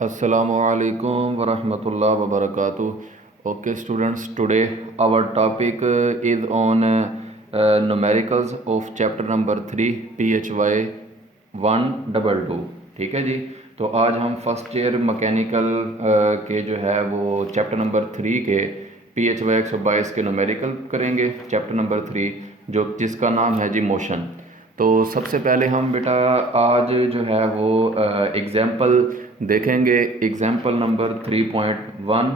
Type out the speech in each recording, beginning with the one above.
Assalamualaikum warahmatullahi wabarakatuh. Okay, students, today our topic is on numericals of chapter number 3 PHY 122. ठीक है जी। तो आज हम फर्स्ट ईयर मैकेनिकल के जो है वो चैप्टर नंबर 3 के PHY 122 के न्यूमेरिकल करेंगे। चैप्टर नंबर 3 जो जिसका नाम है जी मोशन। तो सबसे पहले हम बेटा आज जो है वो एग्ज़ाम्पल देखेंगे। Example number 3.1।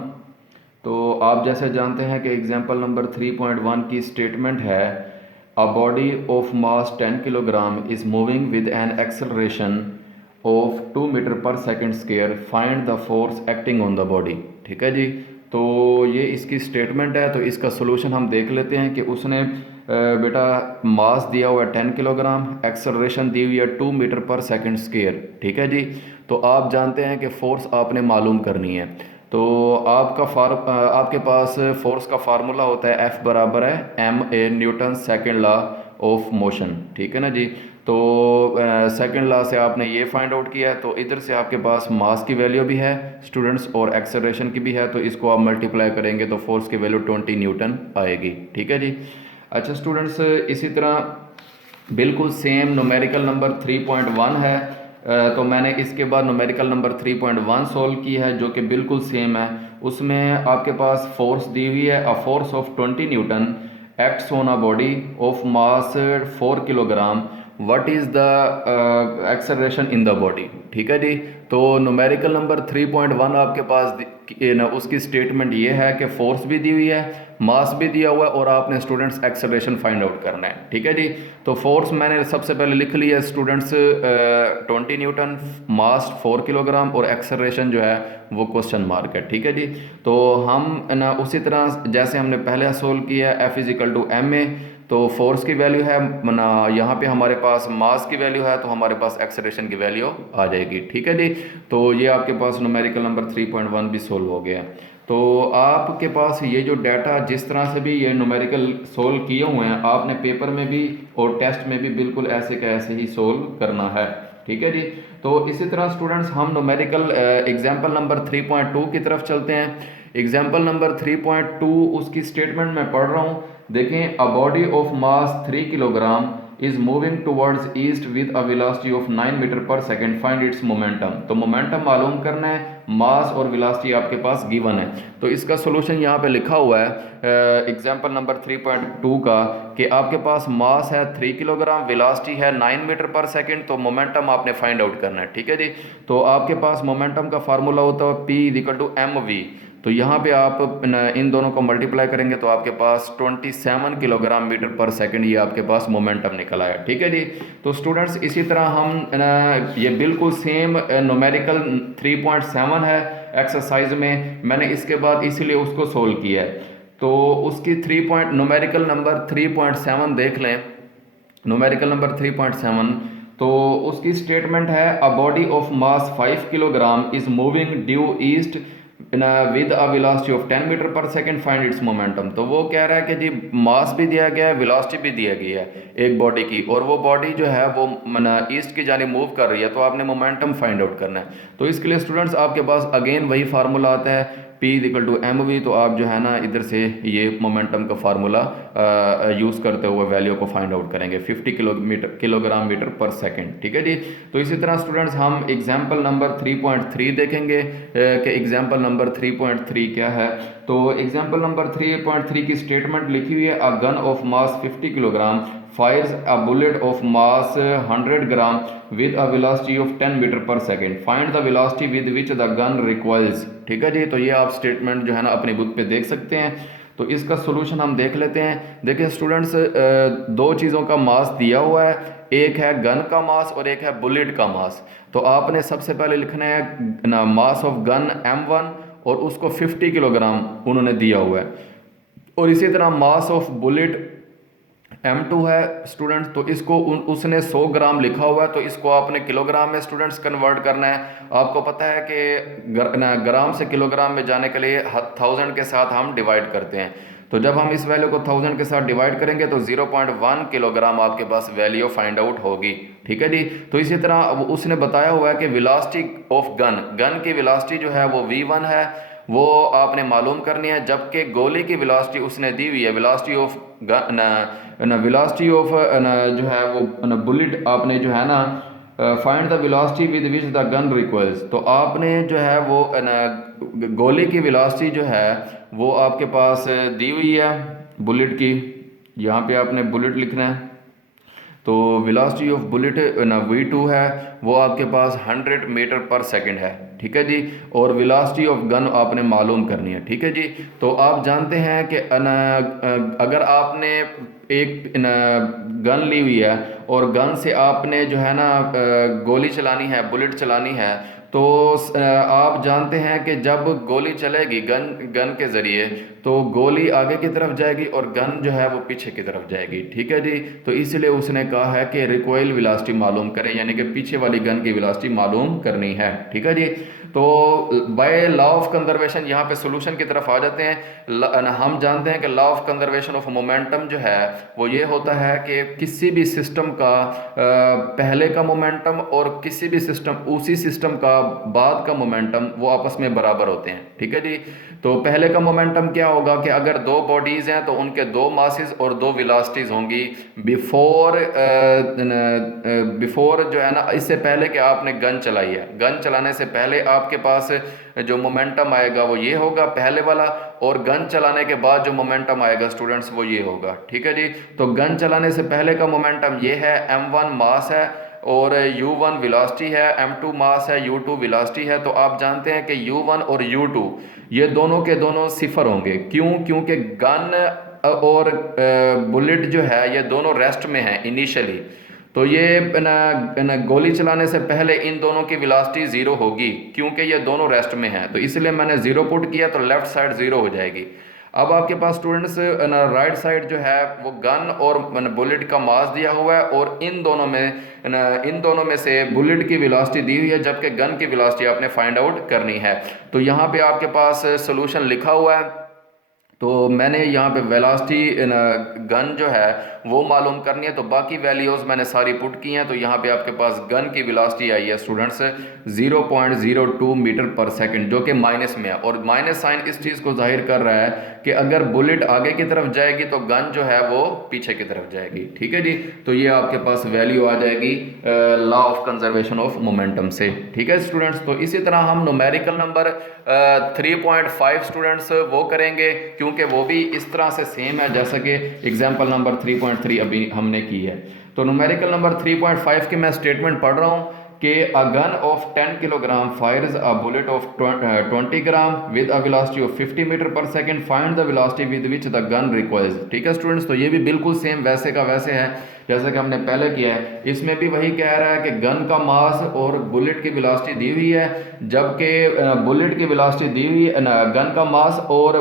तो आप जैसे जानते हैं कि एग्ज़ाम्पल नंबर 3.1 की स्टेटमेंट है, a body of mass 10 kilogram is moving with an acceleration of 2 meter per second square, find the force acting on the body. ठीक है जी। तो ये इसकी स्टेटमेंट है। तो इसका सोल्यूशन हम देख लेते हैं कि उसने बेटा मास दिया हुआ है 10 किलोग्राम, एक्सेलरेशन दी हुई है 2 मीटर पर सेकेंड स्क्वायर। ठीक है जी। तो आप जानते हैं कि फ़ोर्स आपने मालूम करनी है। तो आपके पास फोर्स का फार्मूला होता है F बराबर है ma Newton second law of motion. ठीक है ना जी। तो सेकेंड लॉ से आपने ये फाइंड आउट किया है। तो इधर से आपके पास मास की वैल्यू भी है स्टूडेंट्स और एक्सेलरेशन की भी है। तो इसको आप मल्टीप्लाई करेंगे तो फोर्स की वैल्यू 20 न्यूटन आएगी। ठीक है जी। अच्छा स्टूडेंट्स, इसी तरह बिल्कुल सेम न्यूमेरिकल नंबर 3.1 है। तो मैंने इसके बाद न्यूमेरिकल नंबर 3.1 सोल्व की है जो कि बिल्कुल सेम है। उसमें आपके पास फोर्स दी हुई है, a force of 20 Newton acts on a body of mass 4 kilogram, what is the acceleration in the body. ठीक है जी। तो न्यूमेरिकल नंबर 3.1 आपके पास ना उसकी स्टेटमेंट ये है कि फोर्स भी दी हुई है, मास भी दिया हुआ है और आपने स्टूडेंट्स एक्सेलरेशन फाइंड आउट करना है। ठीक है जी। तो फोर्स मैंने सबसे पहले लिख लिया स्टूडेंट्स 20 न्यूटन, मास 4 किलोग्राम और एक्सेलरेशन जो है वो क्वेश्चन मार्क है। ठीक है जी। तो हम ना उसी तरह जैसे हमने पहले सोल्व किया F is equal to M A. तो फोर्स की वैल्यू है ना, यहाँ पे हमारे पास मास की वैल्यू है तो हमारे पास एक्सेलरेशन की वैल्यू आ जाएगी। ठीक है जी। तो ये आपके पास न्यूमेरिकल नंबर 3.1 भी सोल्व हो गया। तो आपके पास ये जो डाटा जिस तरह से भी ये न्यूमेरिकल सोल्व किए हुए हैं, आपने पेपर में भी और टेस्ट में भी बिल्कुल ऐसे का ऐसे ही सोल्व करना है। ठीक है जी। तो इसी तरह स्टूडेंट्स हम न्यूमेरिकल एग्जाम्पल नंबर 3.2 की तरफ चलते हैं। एग्जाम्पल नंबर 3.2 उसकी स्टेटमेंट मैं पढ़ रहा हूँ। देखें, a body of mass 3 kilogram is moving towards east with a velocity of 9 meter per second, find its momentum. तो मोमेंटम मालूम करना है, मास और वेलोसिटी आपके पास गिवन है। तो इसका सोल्यूशन यहाँ पे लिखा हुआ है एग्जाम्पल नंबर 3.2 का कि आपके पास मास है 3 किलोग्राम, वेलोसिटी है 9 मीटर पर सेकेंड। तो मोमेंटम आपने फाइंड आउट करना है। ठीक है जी। तो आपके पास मोमेंटम का फार्मूला होता है P equal to M V. तो यहाँ पे आप इन दोनों को मल्टीप्लाई करेंगे तो आपके पास 27 किलोग्राम मीटर पर सेकंड ये आपके पास मोमेंटम निकल आया। ठीक है जी। तो स्टूडेंट्स इसी तरह हम ये बिल्कुल सेम न्यूमेरिकल 3.7 है एक्सरसाइज में, मैंने इसके बाद इसीलिए उसको सोल्व किया है। तो उसकी न्यूमेरिकल नंबर 3.7 देख लें। न्यूमेरिकल नंबर 3.7 तो उसकी स्टेटमेंट है, a body of mass 5 kilogram is moving due east with a velocity of 10 meter per second, find its momentum. तो वो कह रहा है कि जी मास भी दिया गया है, वेलोसिटी भी दिया गया है एक बॉडी की, और वो बॉडी जो है वो ईस्ट की जानिब मूव कर रही है। तो आपने मोमेंटम फाइंड आउट करना है। तो इसके लिए स्टूडेंट्स आपके पास अगेन वही फार्मूला आता है P equal to M V. तो आप जो है ना इधर से ये मोमेंटम का फार्मूला यूज़ करते हुए वैल्यू को फाइंड आउट करेंगे 50 किलोग्राम मीटर पर सेकेंड। ठीक है जी। तो इसी तरह स्टूडेंट्स हम एग्जाम्पल नंबर 3.3 देखेंगे कि एग्जाम्पल नंबर 3.3 क्या है। तो एग्जाम्पल नंबर 3.3 की स्टेटमेंट लिखी हुई है, अ gun of mass 50 kilogram fires a bullet of mass 100 gram with a velocity of 10 meter per second, find the velocity with which the gun recoils. ठीक है जी। तो ये आप स्टेटमेंट जो है ना अपनी बुक पे देख सकते हैं। तो इसका सोल्यूशन हम देख लेते हैं। देखिए स्टूडेंट्स, दो चीज़ों का मास दिया हुआ है, एक है गन का मास और एक है बुलेट का मास। तो आपने सबसे पहले लिखना है ना मास ऑफ गन m1 और उसको 50 किलोग्राम उन्होंने दिया हुआ है, और इसी तरह मास ऑफ बुलेट M2 है स्टूडेंट्स। तो इसको उसने 100 ग्राम लिखा हुआ है, तो इसको आपने किलोग्राम में स्टूडेंट्स कन्वर्ट करना है। आपको पता है कि ग्राम से किलोग्राम में जाने के लिए 1000 के साथ हम डिवाइड करते हैं। तो जब हम इस वैल्यू को 1000 के साथ डिवाइड करेंगे तो 0.1 किलोग्राम आपके पास वैल्यू फाइंड आउट होगी। ठीक है जी। तो इसी तरह अब उसने बताया हुआ है कि वेलोसिटी ऑफ गन की वेलोसिटी जो है वो v1 है, वो आपने मालूम करनी है, जबकि गोली की वेलोसिटी उसने दी हुई है वेलोसिटी ऑफ वेलोसिटी ऑफ जो है वो बुलेट आपने जो है ना find the velocity with which the gun recoils. तो आपने जो है वो गोली की वेलोसिटी जो है वो आपके पास दी हुई है बुलेट की, यहाँ पे आपने बुलेट लिखना है। तो वेलोसिटी ऑफ बुलेट v2 है, वो आपके पास 100 मीटर पर सेकंड है। ठीक है जी। और वेलोसिटी ऑफ गन आपने मालूम करनी है। ठीक है जी। तो आप जानते हैं कि अगर आपने एक गन ली हुई है और गन से आपने जो है ना गोली चलानी है, बुलेट चलानी है, तो आप जानते हैं कि जब गोली चलेगी गन के ज़रिए तो गोली आगे की तरफ जाएगी और गन जो है वो पीछे की तरफ जाएगी। ठीक है जी। तो इसलिए उसने कहा है कि रिकॉइल वेलोसिटी मालूम करें, यानी कि पीछे वाली गन की वेलोसिटी मालूम करनी है। ठीक है जी। तो बाय लॉ ऑफ कंजर्वेशन यहाँ पे सॉल्यूशन की तरफ आ जाते हैं। हम जानते हैं कि law of conservation of momentum जो है वो ये होता है कि किसी भी सिस्टम का पहले का मोमेंटम और किसी भी सिस्टम उसी सिस्टम का बाद का मोमेंटम वो आपस में बराबर होते हैं। ठीक है जी। तो पहले का मोमेंटम क्या होगा कि अगर दो बॉडीज़ हैं तो उनके दो मासेस और दो वेलोसिटीज़ होंगी बिफोर जो है ना, इससे पहले कि आपने गन चलाई है। गन चलाने से पहले आपके पास जो मोमेंटम आएगा वो ये होगा पहले वाला, और गन चलाने के बाद जो मोमेंटम आएगा स्टूडेंट्स वो ये होगा। ठीक है जी। तो गन चलाने से पहले का मोमेंटम ये है, m1 मास है और u1 वेलोसिटी है, m2 मास है, u2 वेलोसिटी है। तो आप जानते हैं कि u1 और u2 ये दोनों के दोनों सिफर होंगे। क्यों? क्योंकि गन और बुलेट जो है ये दोनों रेस्ट में हैं इनिशियली। तो ये गोली चलाने से पहले इन दोनों की वेलोसिटी ज़ीरो होगी, क्योंकि ये दोनों रेस्ट में हैं। तो इसलिए मैंने ज़ीरो पुट किया, तो लेफ्ट साइड ज़ीरो हो जाएगी। अब आपके पास स्टूडेंट्स राइट साइड जो है वो गन और बुलेट का मास दिया हुआ है, और इन दोनों में से बुलेट की वेलोसिटी दी हुई है, जबकि गन की वेलोसिटी आपने फाइंड आउट करनी है। तो यहाँ पे आपके पास सोल्यूशन लिखा हुआ है। तो मैंने यहाँ पे वेलोसिटी गन जो है वो मालूम करनी है, तो बाकी वैल्यूज़ मैंने सारी पुट की हैं। तो यहाँ पे आपके पास गन की वेलोसिटी आई है स्टूडेंट्स 0.02 मीटर पर सेकंड, जो कि माइनस में है, और माइनस साइन इस चीज़ को जाहिर कर रहा है कि अगर बुलेट आगे की तरफ जाएगी तो गन जो है वो पीछे की तरफ जाएगी। ठीक है जी। तो ये आपके पास वैल्यू आ जाएगी law of conservation of momentum से। ठीक है स्टूडेंट्स। तो इसी तरह हम न्यूमेरिकल नंबर 3.5 स्टूडेंट्स वो करेंगे, क्योंकि वो भी इस तरह से सेम है जैसा कि एग्जाम्पल नंबर 3.3 अभी हमने की है। तो न्यूमेरिकल नंबर 3.5 की मैं स्टेटमेंट पढ़ रहा हूँ कि a gun of 10 kilogram fires a bullet of 20 gram with a velocity of 50 meter per second, find the velocity with which the gun recoils. ठीक है स्टूडेंट्स। तो ये भी बिल्कुल सेम वैसे का वैसे है जैसा कि हमने पहले किया है। इसमें भी वही कह रहा है कि गन का मास और बुलेट की वेलोसिटी दी हुई है, जबकि बुलेट की वेलोसिटी दी हुई है, गन का मास और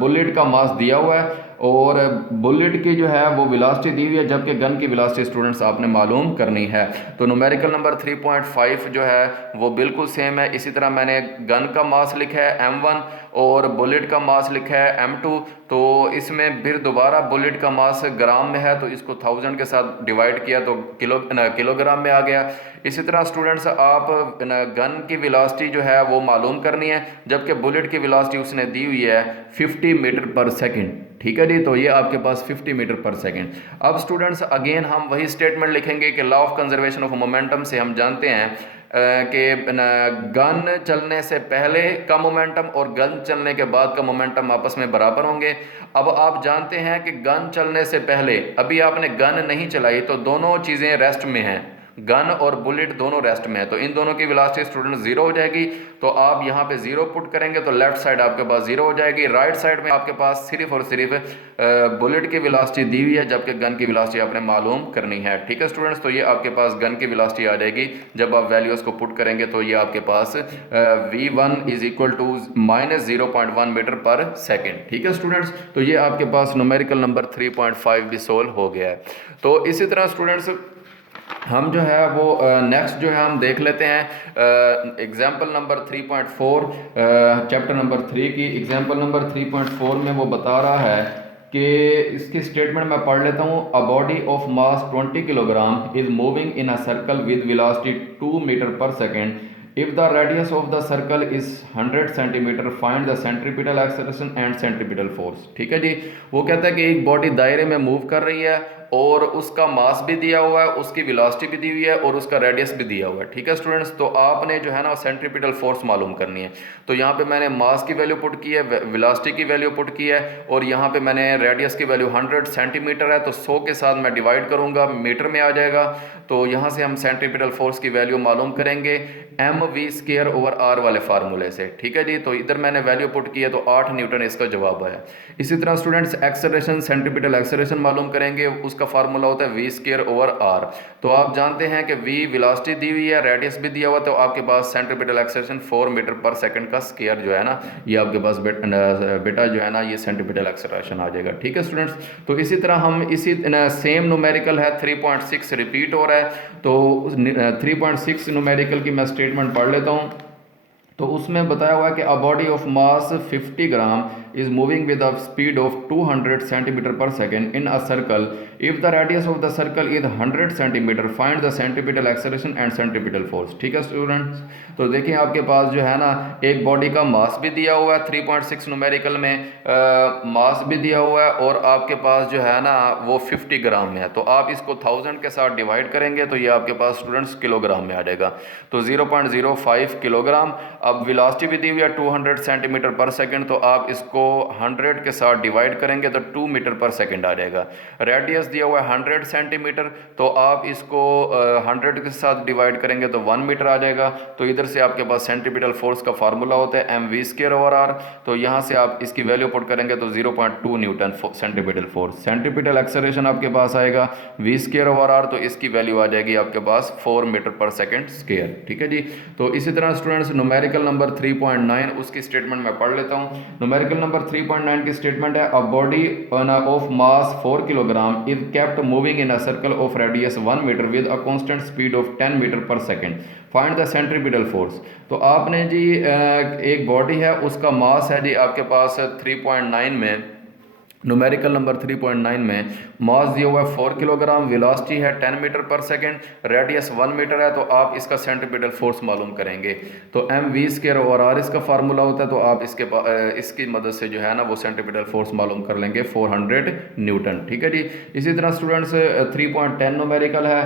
बुलेट का मास दिया हुआ है, और बुलेट की जो है वो वेलोसिटी दी हुई है, जबकि गन की वेलोसिटी स्टूडेंट्स आपने मालूम करनी है। तो न्यूमेरिकल नंबर 3.5 जो है वो बिल्कुल सेम है। इसी तरह मैंने गन का मास लिखा है m1 और बुलेट का मास लिखा है m2। तो इसमें फिर दोबारा बुलेट का मास ग्राम में है, तो इसको 1000 के साथ डिवाइड किया तो किलोग्राम में आ गया। इसी तरह स्टूडेंट्स आप गन की वेलोसिटी जो है वो मालूम करनी है, जबकि बुलेट की वेलोसिटी उसने दी हुई है 50 मीटर पर सेकंड। ठीक है जी। तो ये आपके पास 50 मीटर पर सेकंड। अब स्टूडेंट्स अगेन हम वही स्टेटमेंट लिखेंगे कि law of conservation of momentum से हम जानते हैं कि गन चलने से पहले का मोमेंटम और गन चलने के बाद का मोमेंटम आपस में बराबर होंगे। अब आप जानते हैं कि गन चलने से पहले अभी आपने गन नहीं चलाई, तो दोनों चीज़ें रेस्ट में हैं, गन और बुलेट दोनों रेस्ट में है, तो इन दोनों की वेलोसिटी स्टूडेंट जीरो हो जाएगी। तो आप यहाँ पे जीरो पुट करेंगे तो लेफ्ट साइड आपके पास जीरो हो जाएगी। राइट साइड में आपके पास सिर्फ और सिर्फ बुलेट की वेलोसिटी दी हुई है, जबकि गन की वेलोसिटी आपने मालूम करनी है। ठीक है स्टूडेंट्स। तो ये आपके पास गन की वेलोसिटी आ जाएगी। जब आप वैल्यूज़ को पुट करेंगे तो ये आपके पास v1 is equal to -0.1 meter per second. ठीक है स्टूडेंट्स। तो ये आपके पास न्यूमेरिकल नंबर 3.5 भी सोल्व हो गया है। तो इसी तरह स्टूडेंट्स हम जो है वो नेक्स्ट जो है हम देख लेते हैं एग्जाम्पल नंबर 3.4 चैप्टर नंबर 3 की एग्जाम्पल नंबर 3.4 में वो बता रहा है कि इसकी स्टेटमेंट मैं पढ़ लेता हूँ। A body of mass 20 kilogram is moving in a circle with velocity 2 meter per second. If the radius of the circle is 100 centimeter find the centripetal acceleration and centripetal force. ठीक है जी। वो कहता है कि एक बॉडी दायरे में move कर रही है और उसका मास भी दिया हुआ है, उसकी वेलोसिटी भी दी हुई है और उसका रेडियस भी दिया हुआ है। ठीक है स्टूडेंट्स, तो आपने जो है ना सेंट्रीपिटल फोर्स मालूम करनी है। तो यहाँ पे मैंने मास की वैल्यू पुट की है, वेलोसिटी की वैल्यू पुट की है और यहाँ पे मैंने रेडियस की वैल्यू 100 सेंटीमीटर है, तो 100 के साथ मैं डिवाइड करूँगा, मीटर में आ जाएगा। तो यहाँ से हम सेंट्रीपिटल फोर्स की वैल्यू मालूम करेंगे mv² वाले फार्मूले से। ठीक है जी, तो इधर मैंने वैल्यू पुट की है तो 8 न्यूटन इसका जवाब आया। इसी तरह स्टूडेंट्स एक्सेलरेशन, सेंट्रीपिटल एक्सेलरेशन मालूम करेंगे, उसका फार्मूला होता है v²/r। तो आप जानते हैं कि v वेलोसिटी दी हुई है, रेडियस भी दिया हुआ, तो आपके पास centripetal acceleration 4 metre per second का स्क्वायर जो है ना, ये आपके पास बेटा जो है ना ये सेंट्रीपिटल एक्सेलरेशन आ जाएगा। ठीक है स्टूडेंट्स, तो इसी तरह हम इसी सेम न्यूमेरिकल है 3.6 रिपीट हो रहा है। तो 3.6 न्यूमेरिकल की मैं स्टेटमेंट पढ़ लेता हूँ। तो उसमें बताया हुआ है कि a body of mass 50 gram is moving with a speed of 200 centimeter per second in a circle. If the radius of the circle is 100 centimeter find the centripetal acceleration and centripetal force. ठीक है students, तो देखिए आपके पास जो है ना एक body का मास भी दिया हुआ है 3.6 न्यूमेरिकल में, मास भी दिया हुआ है और आपके पास जो है ना वो 50 ग्राम में है। तो आप इसको 1000 के साथ डिवाइड करेंगे तो ये आपके पास स्टूडेंट्स किलोग्राम में आ जाएगा, तो 0.05 किलोग्राम। अब वेलोसिटी भी दी हुई है 200 सेंटीमीटर पर सेकंड, तो आप इसको 100 के साथ डिवाइड करेंगे तो 2 मीटर पर सेकंड आ जाएगा। रेडियस दिया हुआ है 100 सेंटीमीटर, तो आप इसको 100 के साथ डिवाइड करेंगे तो 1 मीटर आ जाएगा। तो इधर से आपके पास सेंट्रीपिटल फोर्स का फार्मूला होता है mv²/r। तो यहाँ से आप इसकी वैल्यू पुट करेंगे तो 0.2 Newton centripetal force. Centripetal acceleration आपके पास आएगा v²/r, तो इसकी वैल्यू आ जाएगी आपके पास 4 मीटर पर सेकेंड स्क्वायर। ठीक है जी। तो इसी तरह स्टूडेंट्स न्यूमेरिकल नंबर 3.9 उसकी स्टेटमेंट मैं पढ़ लेता हूँ। न्यूमेरिकल नंबर 3.9 की स्टेटमेंट है a body of mass 4 kilogram is kept moving in a circle of radius 1 meter with a constant speed of 10 meter per second find the centripetal force. तो आपने जी एक बॉडी है, उसका मास है जी आपके पास 3.9 में, न्यूमेरिकल नंबर 3.9 में मास दिया हुआ है 4 किलोग्राम, वेलोसिटी है 10 meter per second, radius 1 metre है, तो आप इसका सेंट्रीपिटल फोर्स मालूम करेंगे। तो mv²/r इसका फार्मूला होता है, तो आप इसकी मदद से जो है ना वो सेंट्रीपिटल फोर्स मालूम कर लेंगे 400 न्यूटन। ठीक है जी। इसी तरह स्टूडेंट्स 3.10 न्यूमेरिकल है,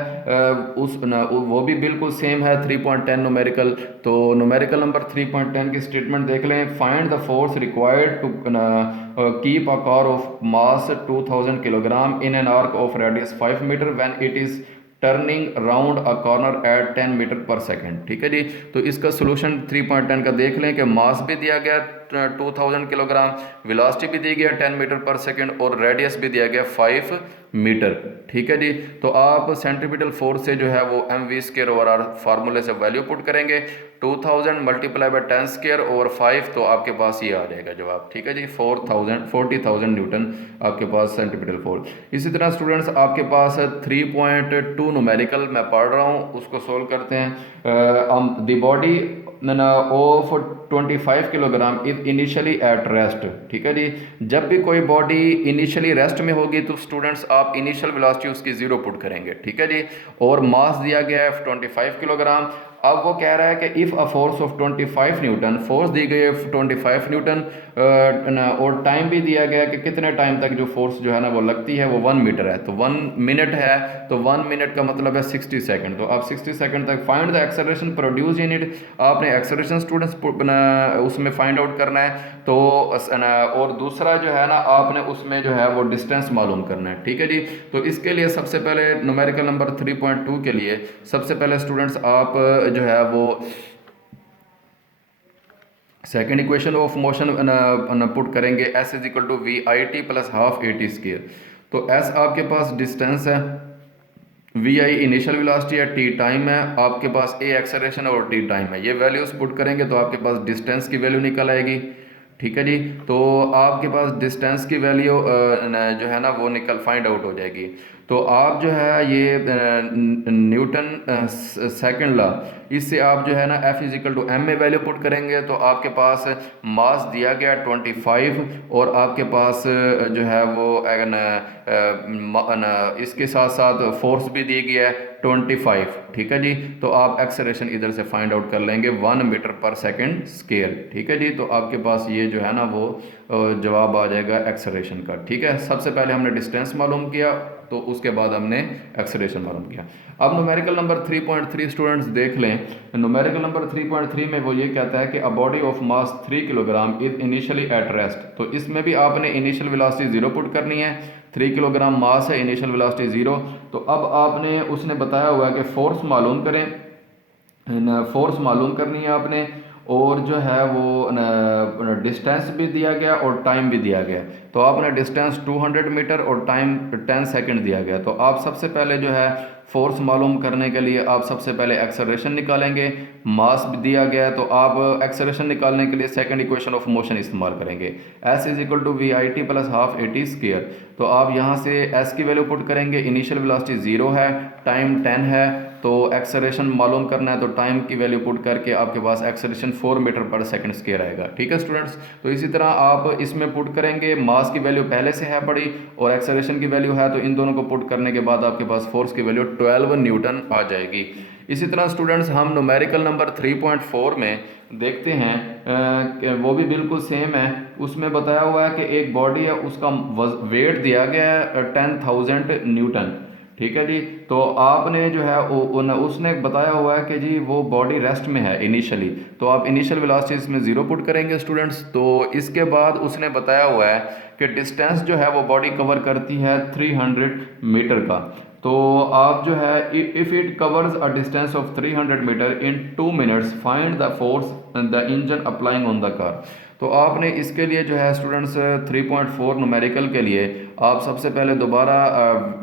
वो भी बिल्कुल सेम है 3.10 न्यूमेरिकल। तो न्यूमेरिकल नंबर 3.10 की स्टेटमेंट देख लें। Find the force required to keep a car of mass 2000 kilogram in an arc of radius 5 meter when it is turning round a corner at 10 meter per second. ठीक है जी। तो इसका solution 3.10 का देख लें कि मास भी दिया गया 2000 किलोग्राम, वेलोसिटी भी दी गया 10 मीटर पर सेकेंड और रेडियस भी दिया गया 5 मीटर। ठीक है जी। तो आप सेंट्रीपिटल फोर्स से जो है वो mv²/r फार्मूले से वैल्यू पुट करेंगे 2000 मल्टीप्लाई बाय 10 स्क्वायर ओवर 5, तो आपके पास ये आ जाएगा जवाब। ठीक है जी, 40,000 न्यूटन आपके पास सेंट्रीपिटल फोर्स। इसी तरह स्टूडेंट्स आपके पास 3.2 न्यूमेरिकल मैं पढ़ रहा हूँ, उसको सोल्व करते हैं। The body of 25 kilogram is initially at rest. ठीक है जी। जब भी कोई बॉडी इनिशियली रेस्ट में होगी तो स्टूडेंट्स आप इनिशियल वेलोसिटी उसकी 0 पुट करेंगे। ठीक है जी। और मास दिया गया है 25 किलोग्राम। अब वो कह रहा है कि if a force of 25 Newton, force दी गई है 25 न्यूटन और टाइम भी दिया गया है कि कितने टाइम तक जो फोर्स जो है ना वो लगती है, वो 1 मीटर है। तो 1 मिनट है, तो 1 मिनट का मतलब है 60 सेकंड। तो आप 60 सेकंड तक find the acceleration produce in it, आपने एक्सेलरेशन स्टूडेंट्स उसमें फाइंड आउट करना है। तो और दूसरा जो है ना आपने उसमें जो है वो डिस्टेंस मालूम करना है। ठीक है जी। तो इसके लिए सबसे पहले न्यूमेरिकल नंबर 3.2 के लिए सबसे पहले स्टूडेंट्स आप जो है वो second equation of motion put करेंगे s is equal to vi plus half at square. तो s आपके पास डिस्टेंस है, vi इनिशियल वेलोसिटी है, t टाइम है, आपके पास a एक्सेलरेशन और t टाइम है। ये वैल्यूज पुट करेंगे तो आपके पास डिस्टेंस की वैल्यू निकल आएगी। ठीक है जी। तो आपके पास डिस्टेंस की वैल्यू जो है ना वो फाइंड आउट हो जाएगी। तो आप जो है ये न्यूटन सेकंड लॉ, इससे आप जो है ना F इजिकल टू एम में वैल्यू पुट करेंगे तो आपके पास मास दिया गया 25 और आपके पास जो है वो इसके साथ साथ फोर्स भी दी गया है 25, ठीक है जी। तो आप एक्सेलरेशन इधर से फाइंड आउट कर लेंगे 1 मीटर पर सेकंड स्क्वायर, ठीक है जी। तो आपके पास ये जो है ना वो जवाब आ जाएगा एक्सेलरेशन का, ठीक है। सबसे पहले हमने डिस्टेंस मालूम किया तो उसके बाद हमने एक्सेलरेशन मालूम किया। अब न्यूमेरिकल नंबर 3.3 स्टूडेंट्स देख लें। न्यूमेरिकल नंबर 3.3 में वो ये कहता है कि a body of mass 3 kilogram is initially at rest. तो इसमें भी आपने इनिशियल वेलोसिटी 0 पुट करनी है। 3 किलोग्राम मास है, इनिशियल वेलोसिटी 0। तो अब आपने उसने बताया हुआ है कि फोर्स मालूम करें, फोर्स मालूम करनी है आपने, और जो है वो डिस्टेंस भी दिया गया और टाइम भी दिया गया। तो आपने डिस्टेंस 200 मीटर और टाइम 10 सेकंड दिया गया। तो आप सबसे पहले जो है फोर्स मालूम करने के लिए आप सबसे पहले एक्सेलरेशन निकालेंगे। मास भी दिया गया है तो आप एक्सेलरेशन निकालने के लिए सेकंड इक्वेशन ऑफ मोशन इस्तेमाल करेंगे, S is equal to V I T plus half A T square. तो आप यहाँ से एस की वैल्यू पुट करेंगे, इनिशियल वेलोसिटी 0 है, टाइम 10 है, तो एक्सेलरेशन मालूम करना है तो टाइम की वैल्यू पुट करके आपके पास acceleration 4 metre per second square आएगा, ठीक है स्टूडेंट्स। तो इसी तरह आप इसमें पुट करेंगे, मास की वैल्यू पहले से है पड़ी और एक्सेलरेशन की वैल्यू है, तो इन दोनों को पुट करने के बाद आपके पास फोर्स की वैल्यू 12 न्यूटन आ जाएगी। इसी तरह स्टूडेंट्स हम न्यूमेरिकल नंबर 3.4 में देखते हैं वो भी बिल्कुल सेम है। उसमें बताया हुआ है कि एक बॉडी है, उसका वेट दिया गया है 10,000 न्यूटन, ठीक है जी। तो आपने जो है उसने बताया हुआ है कि जी वो बॉडी रेस्ट में है इनिशियली, तो आप इनिशियल वेलोसिटी इसमें 0 पुट करेंगे स्टूडेंट्स। तो इसके बाद उसने बताया हुआ है कि डिस्टेंस जो है वो बॉडी कवर करती है 300 मीटर का। तो आप जो है if it covers a distance of 300 meter in 2 minutes find the force the engine applying on the car. तो आपने इसके लिए जो है स्टूडेंट्स 3.4 न्यूमेरिकल के लिए आप सबसे पहले दोबारा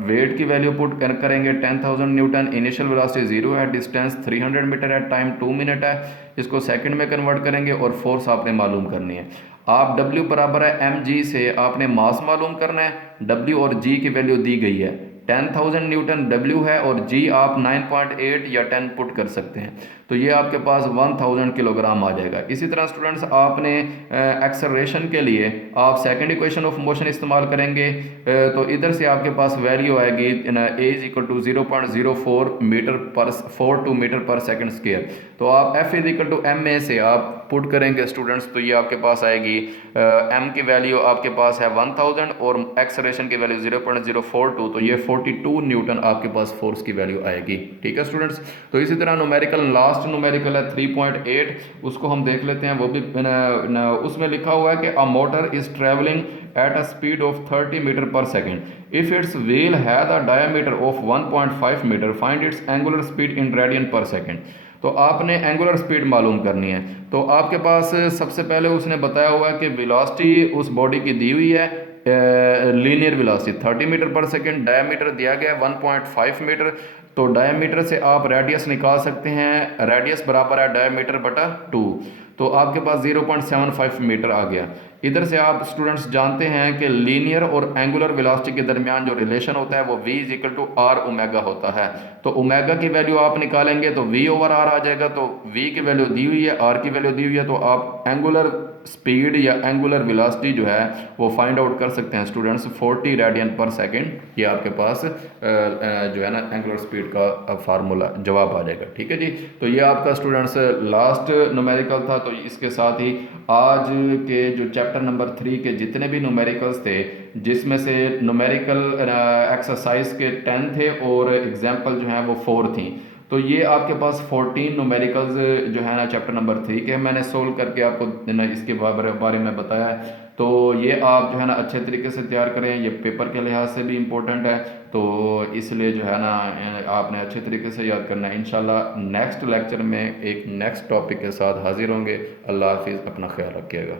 वेट की वैल्यू पुट करेंगे 10,000 न्यूटन, इनिशियल वेलोसिटी 0 है, डिस्टेंस 300 मीटर है, टाइम 2 मिनट है, इसको सेकंड में कन्वर्ट करेंगे और फोर्स आपने मालूम करनी है। आप W बराबर है mg से आपने मास मालूम करना है। W और G की वैल्यू दी गई है, 10,000 न्यूटन W है और G आप 9.8 या 10 पुट कर सकते हैं, तो ये आपके पास 1000 किलोग्राम आ जाएगा। इसी तरह स्टूडेंट्स आपने एक्सेलरेशन के लिए आप सेकंड इक्वेशन ऑफ मोशन इस्तेमाल करेंगे। तो इधर से आपके पास वैल्यू आएगी A is equal to 0.04 meter per 42 meter per second square. तो आप F is equal to M A से आप पुट करेंगे स्टूडेंट्स, तो ये आपके पास आएगी m की वैल्यू आपके पास है 1000 और एक्सेलरेशन की वैल्यू 0.042, तो ये 42 न्यूटन आपके पास फोर्स की वैल्यू आएगी, ठीक है स्टूडेंट्स। तो इसी तरह न्यूमेरिकल लास्ट न्यूमेरिकल है 3.8, उसको हम देख लेते हैं। वो भी उसमें लिखा हुआ है कि a motor is travelling at a speed of 30 meter per second if its wheel had a diameter of 1.5 meter find its angular speed in radian per second। तो आपने एंगुलर स्पीड मालूम करनी है। तो आपके पास सबसे पहले उसने बताया हुआ है कि वेलोसिटी उस बॉडी की दी हुई है linear velocity 30 meter per second, diameter दिया गया है 1.5 मीटर। तो डायमीटर से आप रेडियस निकाल सकते हैं, रेडियस बराबर है डायमीटर बटा 2, तो आपके पास 0.75 मीटर आ गया। इधर से आप स्टूडेंट्स जानते हैं कि लीनियर और एंगुलर वेलोसिटी के दरमियान जो रिलेशन होता है वो v is equal to R omega होता है। तो ओमेगा की वैल्यू आप निकालेंगे तो v ओवर आर आ जाएगा। तो v की वैल्यू दी हुई है, r की वैल्यू दी हुई है, तो आप एंगुलर स्पीड या एंगुलर वेलोसिटी जो है वो फाइंड आउट कर सकते हैं स्टूडेंट्स 40 रेडियन पर सेकंड। ये आपके पास जो है ना एंगुलर स्पीड का फार्मूला जवाब आ जाएगा, ठीक है जी। तो ये आपका स्टूडेंट्स लास्ट न्यूमेरिकल था। तो इसके साथ ही आज के जो चैप्टर नंबर 3 के जितने भी न्यूमेरिकल्स थे, जिसमें से न्यूमेरिकल एक्सरसाइज के 10 थे और एग्जाम्पल जो हैं वो 4 थी, तो ये आपके पास 14 न्यूमेरिकल्स जो है ना चैप्टर नंबर 3 के मैंने सोल्व करके आपको ना इसके बारे में बताया है। तो ये आप जो है ना अच्छे तरीके से तैयार करें, ये पेपर के लिहाज से भी इम्पोर्टेंट है, तो इसलिए जो है ना आपने अच्छे तरीके से याद करना है। इंशाल्लाह नेक्स्ट लेक्चर में एक नेक्स्ट टॉपिक के साथ हाजिर होंगे। अल्लाह हाफिज़, अपना ख्याल रखिएगा।